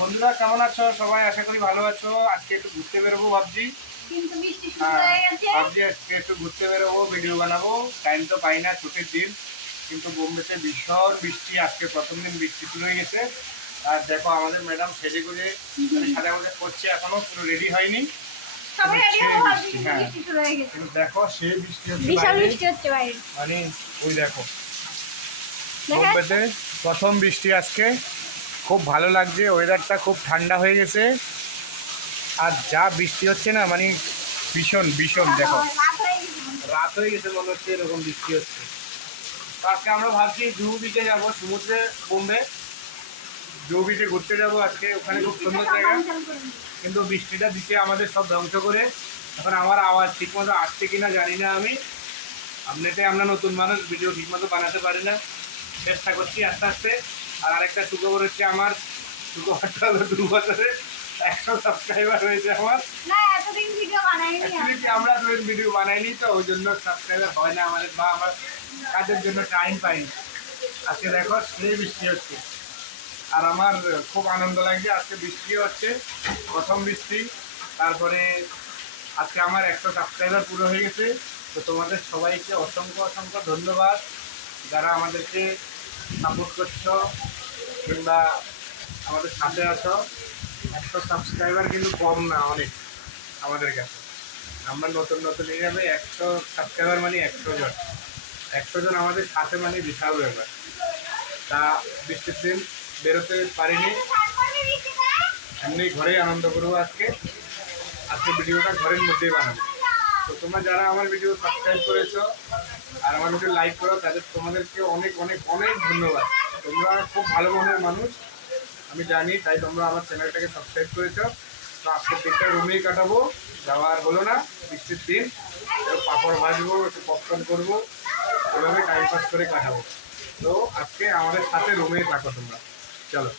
বন্ধুরা কেমন আছো সবাই? আশা করি ভালো আছো। আজকে একটু ঘুরতে বেরোবো ভাবছি। কিন্তু বৃষ্টি শুরু হ্যাঁ, হয়ে গেছে। ভাবছি আজকে একটু ঘুরতে বেরোবো, ভিডিও বানাবো। টাইম তো পাই না, ছুটির দিন। কিন্তু বোম্বেতে ভীষণ বৃষ্টি, আজকে প্রথম দিন বৃষ্টি শুরু হয়ে গেছে। আর দেখো আমাদের ম্যাডাম সেজে গুজে সাজা গুজে করছে, এখনো পুরো রেডি হয়নি। সবাই রেডি সেই হবো ভাবছি, বৃষ্টি, কিন্তু হ্যাঁ। বৃষ্টি শুরু হয়ে গেছে। কিন্তু দেখো সে বৃষ্টি হচ্ছে বিশাল বাইরে, বৃষ্টি হচ্ছে বাইরে। মানে ওই দেখো দেখা বোম্বেতে প্রথম বৃষ্টি আজকে। খুব ভালো লাগছে, ওয়েদারটা খুব ঠান্ডা হয়ে গেছে। আর যা বৃষ্টি হচ্ছে না, মানে ভীষণ ভীষণ। দেখো রাত হয়ে গেছে। রাত হয়ে গেছে মনে হচ্ছে, এরকম বৃষ্টি হচ্ছে। তো আজকে আমরা ভাবছি জুহু বিচে যাবো, সমুদ্রে বোম্বে জুহু বিচে ঘুরতে যাবো আজকে। ওখানে খুব সুন্দর জায়গা, কিন্তু বৃষ্টিটা দিচ্ছে আমাদের সব ধ্বংস করে। এখন আমার আওয়াজ ঠিক মতো আসছে কিনা জানি না। আমি এমনিতে আমরা নতুন মানুষ, ভিডিও ঠিক মতো বানাতে পারি না, চেষ্টা করছি আস্তে আস্তে। আর আরেকটা সুখবর হচ্ছে, আমার সুখবরটা হলো 2 বছরে 100 সাবস্ক্রাইবার হয়েছে আমার। না, এতদিন ভিডিও বানাইনি। অ্যাকচুয়ালি কি আমরা তো ভিডিও বানাইনি, তো ওই জন্য সাবস্ক্রাইবার হয় না আমাদের, বা আমার কাজের জন্য টাইম পাইনি। আজকে দেখো সেই বৃষ্টি হচ্ছে, আর আমার খুব আনন্দ লাগছে। আজকে বৃষ্টি হচ্ছে, প্রথম বৃষ্টি। তারপরে আজকে আমার 100 সাবস্ক্রাইবার পুরো হয়ে গেছে। তো তোমাদের সবাইকে অসংখ্য অসংখ্য ধন্যবাদ, যারা আমাদেরকে সাপোর্ট করছো কিংবা আমাদের সাথে আছো। 100 সাবস্ক্রাইবার কিন্তু কম না, অনেক আমাদের কাছে। আমরা নতুন নতুন হিসাবে 100 সাবস্ক্রাইবার মানে 100 জন, 100 জন আমাদের সাথে, মানে বিশাল ব্যাপার। তা বৃষ্টির দিন বেরোতে পারিনি, এমনি ঘরেই আনন্দ করবো আজকে। আজকে ভিডিওটা ঘরের মধ্যেই বানাবো। তো তোমরা যারা আমার ভিডিও সাবস্ক্রাইব করেছো আর আমার ভিডিও লাইক করো, তোমাদেরকে অনেক অনেক অনেক ধন্যবাদ। তোমরা খুব ভালো মনের মানুষ, আমি জানি, তাই তোমরা আমার চ্যানেলটাকে সাবস্ক্রাইব করেছো। তো আজকে দিনটা রুমেই কাটাবো, যাওয়ার হলো না বৃষ্টির দিন। একটু পাঁপড় ভাজবো, একটু পপকর্ন করবো, এভাবে টাইম পাস করে কাটাবো। তো আজকে আমাদের সাথে রুমেই থাকো তোমরা, চলো।